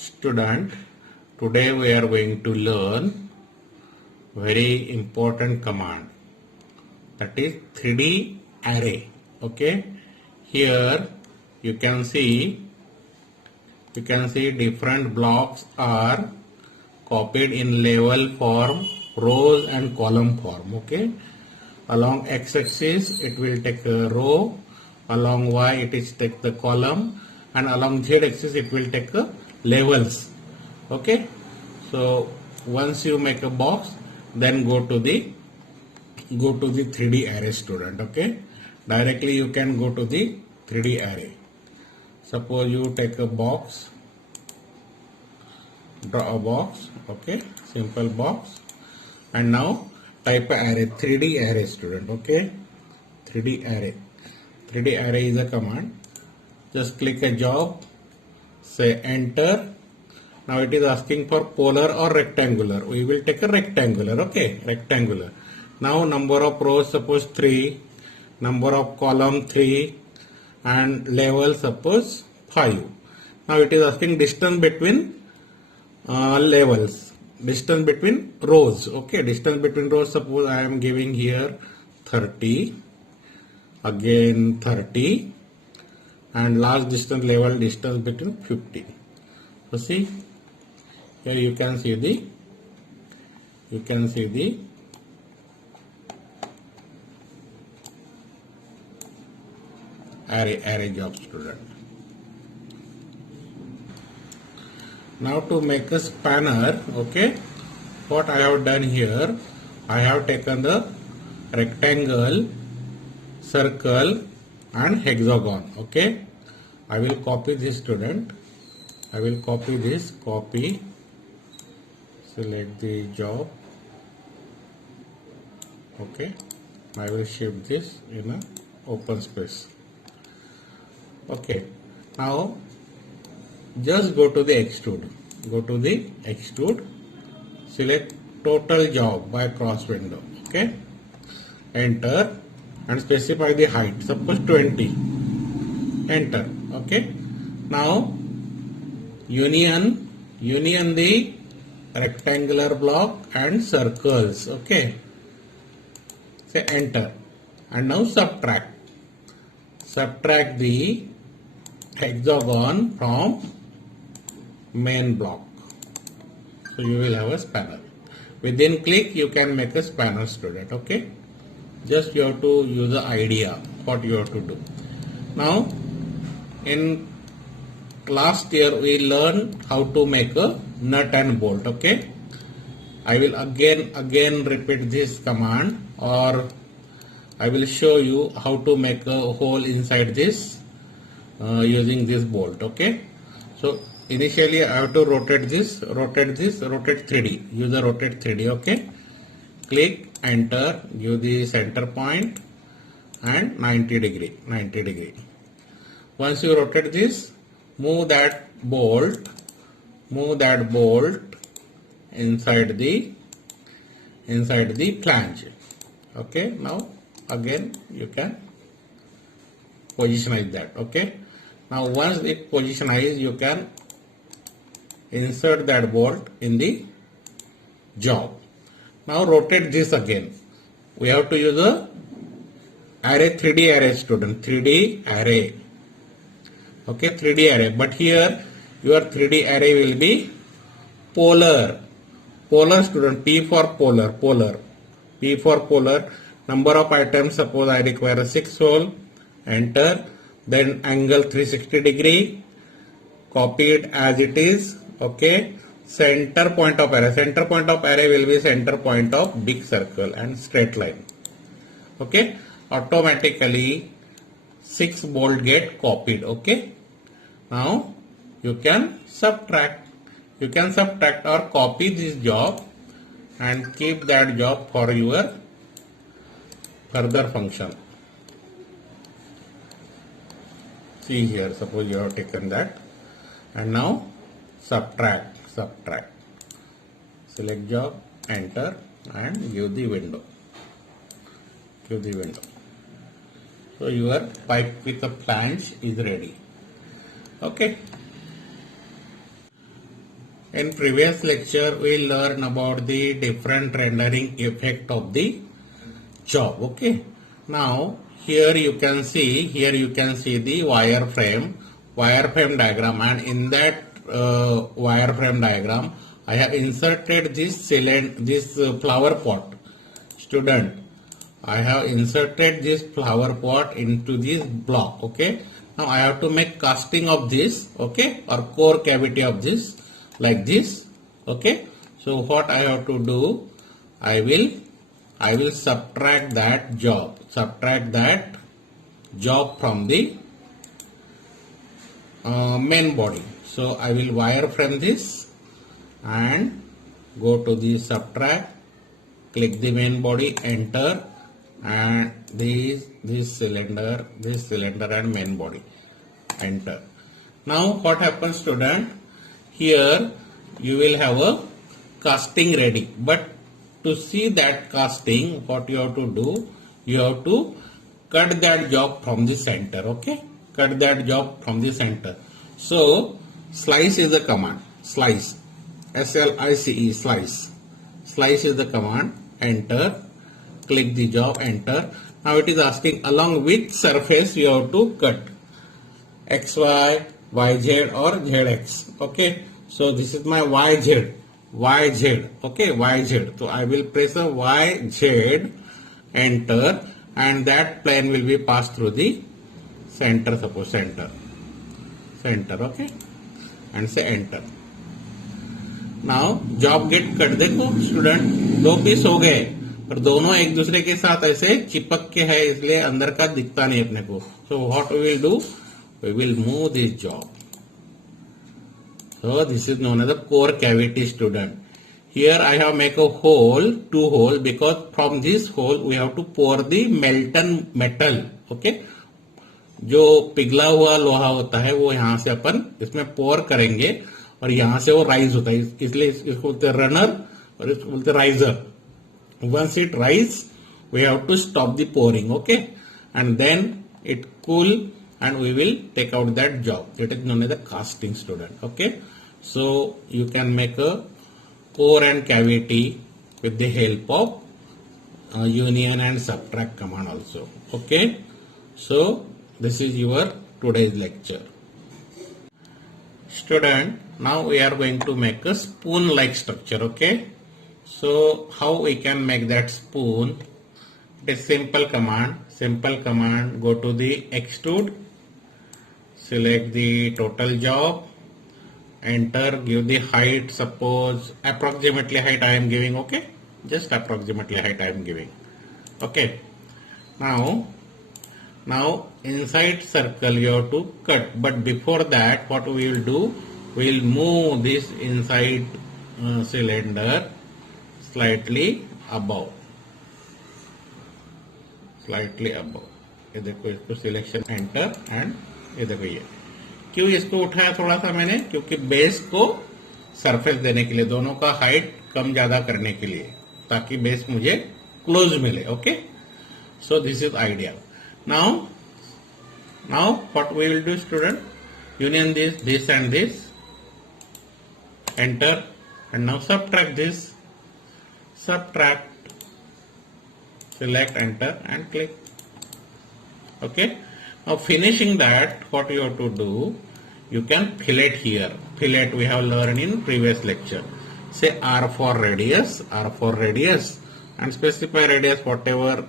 Student, today we are going to learn very important command, that is 3D array. Okay, here you can see different blocks are copied in level form, rows and column form. Okay, along x-axis it will take a row, along y it is take the column, and along z-axis it will take a levels. Okay, so once you make a box, then go to the 3D array, student. Okay, directly you can go to the 3D array. Suppose you take a box, draw a box. Okay, simple box, and now type a array, 3D array, student. Okay, 3D array is a command. Just click a job, say enter. Now it is asking for polar or rectangular. We will take a rectangular. Okay, rectangular. Now number of rows, suppose 3, number of column 3, and level suppose 5. Now it is asking distance between levels, distance between rows. Okay, distance between rows, suppose I am giving here 30, again 30, and last distance level distance between 50. So see, here you can see the array job, student. Now to make a spanner, okay, what I have done here, I have taken the rectangle, circle and hexagon. Okay, I will copy this, student. I will copy this, select the job. Okay, I will shift this in a open space. Okay, now just go to the extrude, select total job by cross window. Okay, enter and specify the height, suppose 20, enter. Okay, now union the rectangular block and circles. Okay, say enter, and now subtract the hexagon from main block. So you will have a spanner. Within click you can make a spanner, student. Okay, just you have to use the idea what you have to do. Now in last year we learned how to make a nut and bolt. Okay, I will again repeat this command, or I will show you how to make a hole inside this using this bolt. Okay, so initially I have to rotate 3D, use the rotate 3D. Okay, click enter, give the center point and 90 degree. Once you rotate this, move that bolt inside the flange. Okay, now again you can positionize that. Okay, now once it positionized, you can insert that bolt in the job. Now rotate this again. We have to use a 3D array, student. 3D array. Okay, 3D array. But here your 3D array will be polar, student. P for polar. P for polar. Number of items, suppose I require 6 hole, enter. Then angle 360 degree, copy it as it is. Okay, center point of array will be center point of big circle and straight line. Okay, automatically 6 bolt get copied. Okay, now you can subtract or copy this job and keep that job for your further function. See here, suppose you have taken that, and now subtract, select job, enter and give the window. So your pipe with a flange is ready. Okay. In previous lecture, we learned about the different rendering effect of the job. Okay. Now here you can see the wireframe diagram, and in that wireframe diagram, I have inserted this flower pot. Student, I have inserted this flower pot into this block. Okay. Now I have to make casting of this. Okay, or core cavity of this, like this. Okay. So what I have to do, I will subtract that job from the main body. So I will wireframe this and go to the subtract, click the main body, enter, and this cylinder and main body, enter. Now what happens, student? Here you will have a casting ready, but to see that casting, what you have to do, you have to cut that job from the center. Okay, cut that job from the center. So slice is the command. Slice, SLICE, slice. Slice is the command. Enter. Click the job. Enter. Now it is asking along which surface you have to cut. XY, YZ or ZX. Okay. So this is my YZ. Okay, YZ. So I will press a YZ, enter, and that plane will be passed through the center. Suppose center. Okay, and say enter. Now job get cut. देखो student, दो piece हो गए, पर दोनों एक दूसरे के साथ ऐसे चिपक के है, इसलिए अंदर का दिखता नहीं अपने को. So what we will do? We will move this job. So this is known as the core cavity, student. Here I have make a hole, two hole, because from this hole we have to pour the molten metal. Okay, जो पिघला हुआ लोहा होता है वो यहाँ से अपन इसमें पोर करेंगे और यहाँ से वो राइज होता है, इसलिए इसको बोलते हैं रनर और इसको बोलते हैं riser. Once it rise, we have to stop the pouring. Okay, and then it cool, and we will take out that job. It is known as the casting, student. Okay, so you can make a core and cavity with the help of union and subtract command also. Okay, so this is your today's lecture. Student, now we are going to make a spoon like structure. Okay, so how we can make that spoon? It is simple command. Go to the extrude, select the total job, enter, give the height. Suppose approximately height I am giving. Okay, just approximately height I am giving. Okay, now inside circle you have to cut, but before that what we will do, we will move this inside cylinder slightly above. ये देखो, इसको selection, enter, and ये देखो. ये क्यों इसको उठाया थोड़ा सा मैंने? क्योंकि बेस को सरफेस देने के लिए, दोनों का हाइट कम ज्यादा करने के लिए, ताकि बेस मुझे क्लोज मिले. Okay, so this is idea. Now what we will do, student? Union this and this. Enter, and now subtract this. Subtract. Select, enter, and click. Okay. Now finishing that, what you have to do? You can fillet here. Fillet we have learned in previous lecture. Say R for radius, and specify radius whatever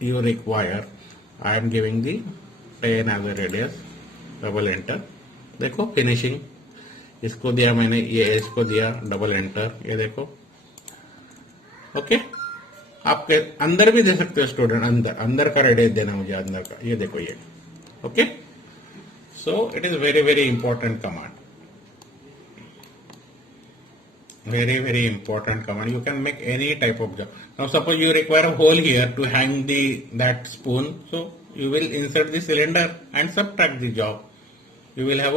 you require. I am giving the 10 as a radius. Double enter. देखो finishing, इसको दिया मैंने, ये इसको दिया, double enter. ये देखो. Okay, आपके अंदर भी दे सकते हो स्टूडेंट, अंदर का रेडियस देना मुझे, अंदर का. ये देखो ये. Okay, so it is very very important command. Very important command. You can make any type of job. Now suppose you require a hole here to hang that spoon, so you will insert the cylinder and subtract the job. You will have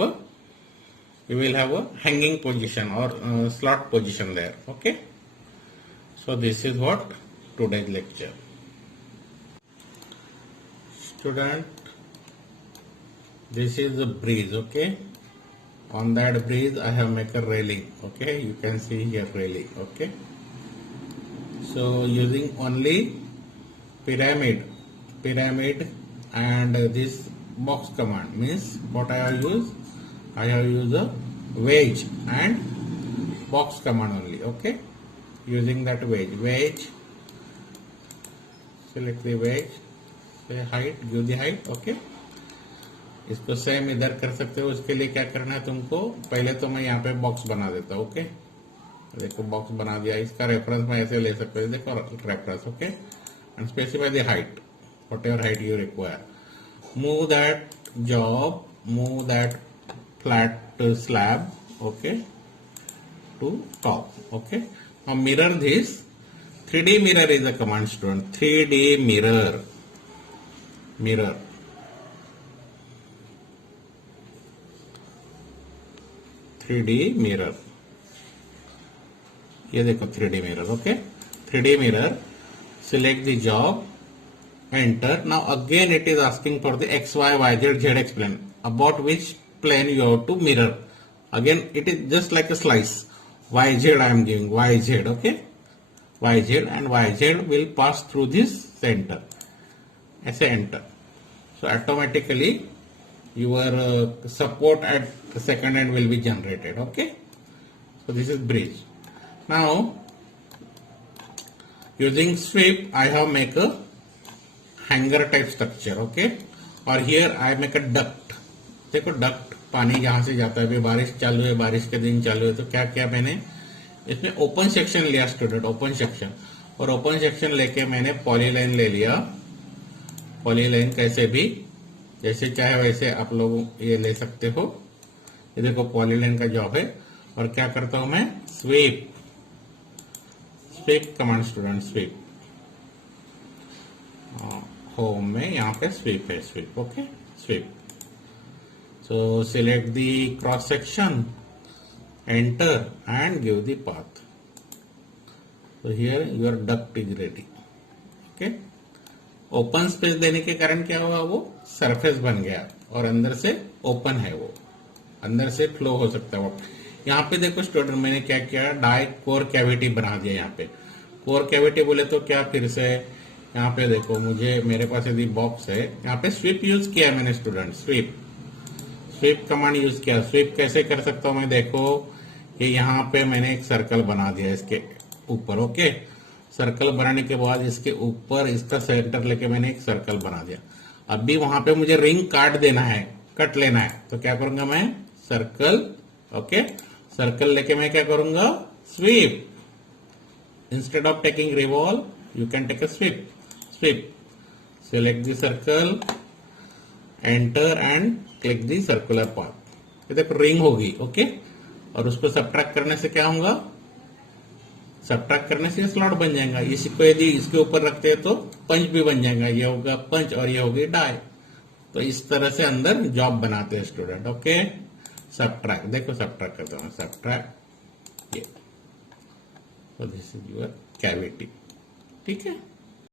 a hanging position or slot position there. Okay, so this is what today's lecture. Student, this is the breeze. Okay, On that bridge I have make a railing. Okay, you can see here railing. Okay, so using only pyramid and this box command means what I have used? I have used a wedge and box command only. Okay, using that wedge, select the wedge, say height, give the height. Okay, इसको same इधर कर सकते हो. उसके लिए क्या करना है तुमको? पहले तो मैं यहाँ पे बॉक्स बना देता हूँ. ओके, देखो बॉक्स बना दिया. इसका रेफरेंस मैं ऐसे ले सकते हो. देखो reference. Okay, and specify the height, whatever height you require. Move that job, move that flat slab, okay, to top. Okay, now mirror this. 3D mirror is a command, student. 3D mirror. 3D mirror. ये देखो 3D mirror. Okay, 3D mirror. Select the job. Enter. Now again it is asking for the x, y, y, z, z plane. About which plane you have to mirror. Again it is just like a slice. Y, z I am giving. Y, z. Okay. Y, z and y, z will pass through this center. ऐसे enter. So automatically your support at the second end will be generated. Okay. So this is bridge. Now using sweep I have make a hanger type structure. Okay, और here I make a duct. देखो duct, पानी जहां से जाता है. अभी बारिश चालू है, बारिश के दिन चालू है, तो क्या किया मैंने इसमें ओपन सेक्शन लिया स्टूडेंट. ओपन सेक्शन, और ओपन सेक्शन लेके मैंने पॉलीलाइन ले लिया. पॉलीलाइन कैसे भी जैसे चाहे वैसे आप लोग ये ले सकते हो. ये देखो पॉलीलाइन का जॉब है. और क्या करता हूं मैं? Sweep command student. Sweep home में यहाँ पे स्वीप है. Sweep. Okay, sweep. So select the cross section, enter and give the path. So here your duct is ready. Okay, open space देने के कारण क्या हुआ? वो सरफेस बन गया और अंदर से ओपन है. वो अंदर से फ्लो हो सकता है. वो यहाँ पे देखो स्टूडेंट, मैंने क्या किया? डाई कोर कैविटी बना दिया. यहाँ पे कोर कैविटी बोले तो क्या? फिर से यहाँ पे देखो, मेरे पास यदि बॉक्स है, यहाँ पे स्वीप यूज किया मैंने स्टूडेंट. स्वीप कमांड यूज किया. स्वीप कैसे कर सकता हूं मैं? देखो ये यहाँ पे मैंने एक सर्कल बना दिया इसके ऊपर. ओके, सर्कल बनाने के बाद इसके ऊपर इसका सेंटर लेके मैंने एक सर्कल बना दिया. अभी वहां पे मुझे रिंग काट देना है, कट लेना है, तो क्या करूंगा मैं? सर्कल. ओके, सर्कल लेके मैं क्या करूंगा? Sweep. Instead of taking revolve you can take a sweep. Sweep. Select the circle, enter and click the circular path. ये देखो रिंग होगी. ओके, और उसको सब्ट्रैक्ट करने से क्या होगा? सब्ट्रैक्ट करने से स्लॉट बन जाएगा. इसको यदि इसके ऊपर रखते हैं तो पंच भी बन जाएगा. ये होगा पंच और ये होगी डाई. तो इस तरह से अंदर जॉब बनाते हैं स्टूडेंट. Okay, subtract. देखो सब्ट्रैक्ट करता हूँ. सब्ट्रैक्ट. ये दिस इज योर कैविटी. ठीक है.